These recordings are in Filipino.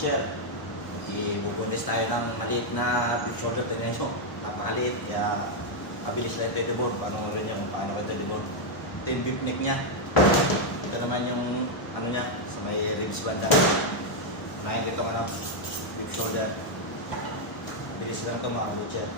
butcher. Ibubundes tayo ng maliit na beef shoulder. Tignan nyo, napakaliit. Kaya mabilis lang ito i-debone. Paano rin yung paano ko ito i-debone. Ito yung beef neck niya. Ito naman yung ano niya, sa may ribs banda. Unahin dito ano, beef shoulder. Mabilis lang ito mga butcher.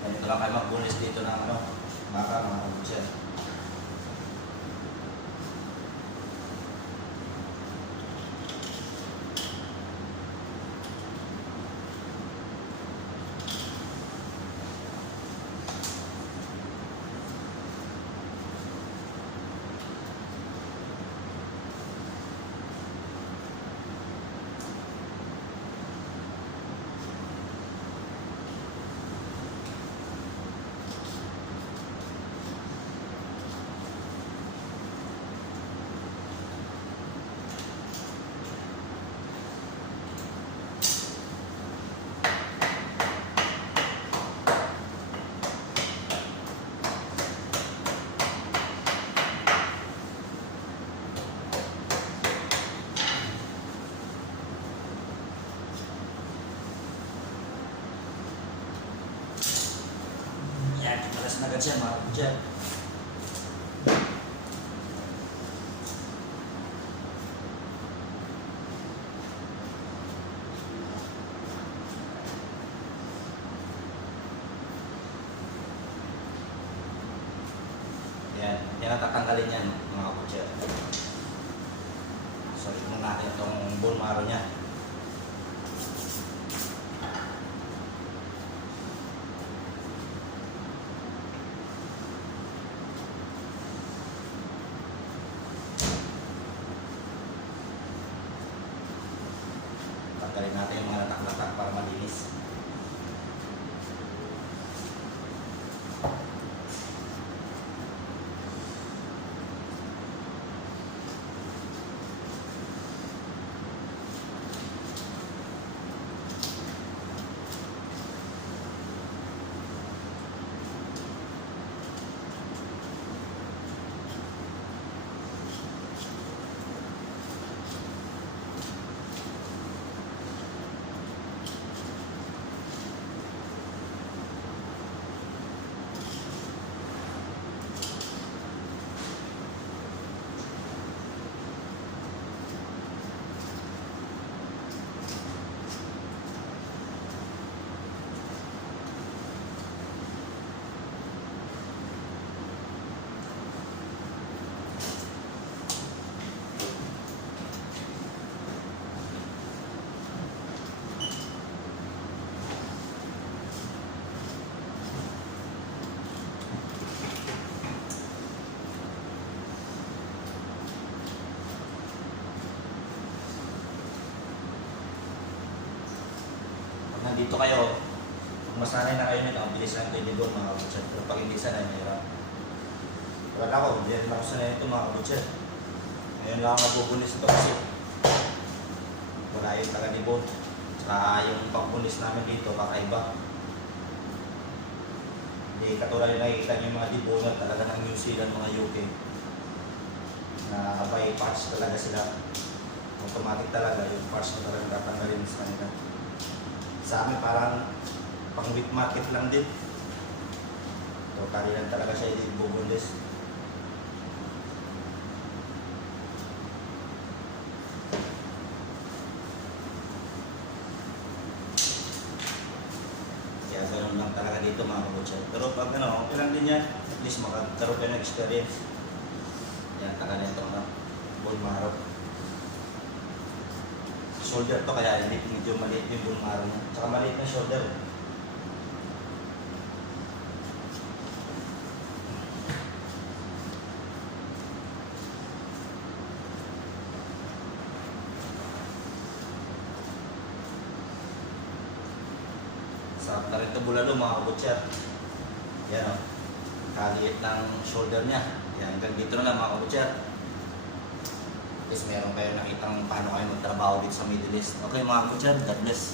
Ganito lang kayo magbunis dito ng ano, mga butcher. Yan, malas na agad siya mga butcher. Yan ang tatanggalin yan mga butcher. Salit mo natin itong bone marrow niya. Tanggalin natin yung mga latak-latak para malinis. Nandito kayo, kung masanay na kayo nito, ang bilis lang ito i-debone mga kabutcher. Pero pag hindi sanay, mahirap. Wala ako, hindi rin ako sanay ito mga kabutcher. Ngayon lang ako mabubunis ito kasi wala yung taga-debone. Tsaka yung pagbunis namin dito, kakaiba. Hindi katulad yung nakikita nyo yung mga deboner talaga ng New Zealand, mga UK. Na by parts talaga sila. Automatic talaga, yung parts mo talaga tatanggalin sa kanila. Sa amin parang pang wheat market lang din. So, kanilang talaga siya i-bubundes. Kaya ganun lang talaga dito mga kabutcher. Pero pag ano, okay lang din yan. At least makakaroon kayo ng experience. Yan, talaga nito na bone marrow. Shoulder to kaya hindi medyo maliit yung bone marrow niya. Tsaka maliit na shoulder. Sarap na rin ito bulalo mga kabutcher. Yan o. napakaliit ng shoulder niya. Yan, hanggang dito na lang mga kabutcher. At least meron kayo nakitang paano kayo magtrabaho dito sa Middle East. Okay mga kabutcher, God bless.